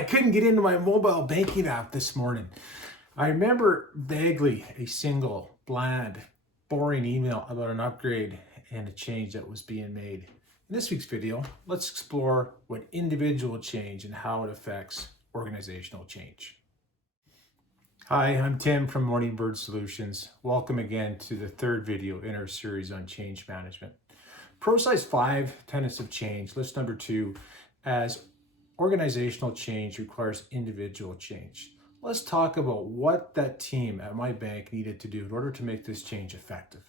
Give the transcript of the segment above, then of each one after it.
I couldn't get into my mobile banking app this morning. I remember vaguely a single, bland, boring email about an upgrade and a change that was being made. In this week's video, let's explore what individual change and how it affects organizational change. Hi, I'm Tim from Morning Bird Solutions. Welcome again to the third video in our series on change management. ProSci's 5 tenets of change, list number 2, as organizational change requires individual change. Let's talk about what that team at my bank needed to do in order to make this change effective.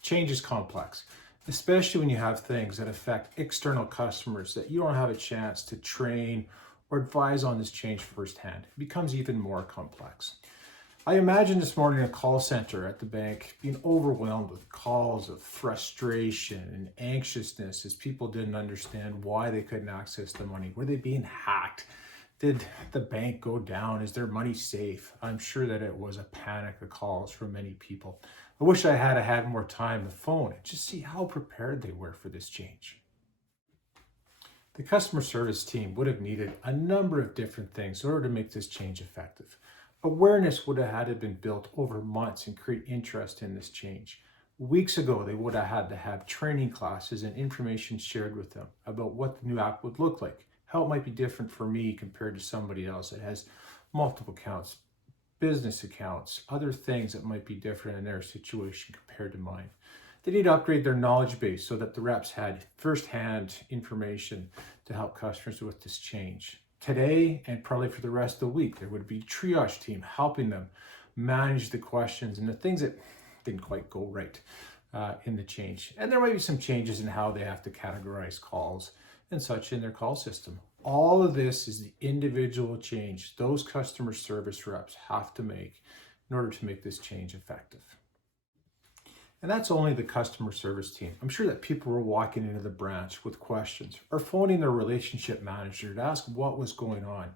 Change is complex, especially when you have things that affect external customers that you don't have a chance to train or advise on this change firsthand. It becomes even more complex. I imagine this morning a call center at the bank being overwhelmed with calls of frustration and anxiousness as people didn't understand why they couldn't access the money. Were they being hacked? Did the bank go down? Is their money safe? I'm sure that it was a panic of calls from many people. I wish I had more time on the phone and just see how prepared they were for this change. The customer service team would have needed a number of different things in order to make this change effective. Awareness would have had to been built over months and create interest in this change. Weeks ago, they would have had to have training classes and information shared with them about what the new app would look like, how it might be different for me compared to somebody else that has multiple accounts, business accounts, other things that might be different in their situation compared to mine. They need to upgrade their knowledge base so that the reps had firsthand information to help customers with this change. Today, and probably for the rest of the week, there would be a triage team helping them manage the questions and the things that didn't quite go right in the change. And there might be some changes in how they have to categorize calls and such in their call system. All of this is the individual change those customer service reps have to make in order to make this change effective. And that's only the customer service team. I'm sure that people were walking into the branch with questions or phoning their relationship manager to ask what was going on.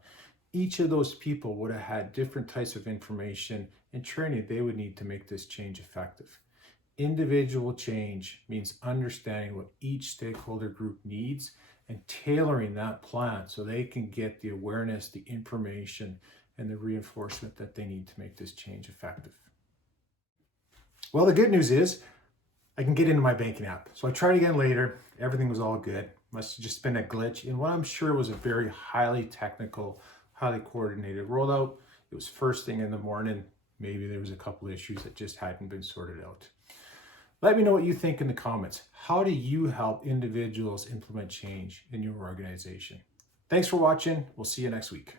Each of those people would have had different types of information and training they would need to make this change effective. Individual change means understanding what each stakeholder group needs and tailoring that plan so they can get the awareness, the information, and the reinforcement that they need to make this change effective. Well, the good news is I can get into my banking app. So I tried again later. Everything was all good. Must have just been a glitch in what I'm sure was a very highly technical, highly coordinated rollout. It was first thing in the morning. Maybe there was a couple issues that just hadn't been sorted out. Let me know what you think in the comments. How do you help individuals implement change in your organization? Thanks for watching. We'll see you next week.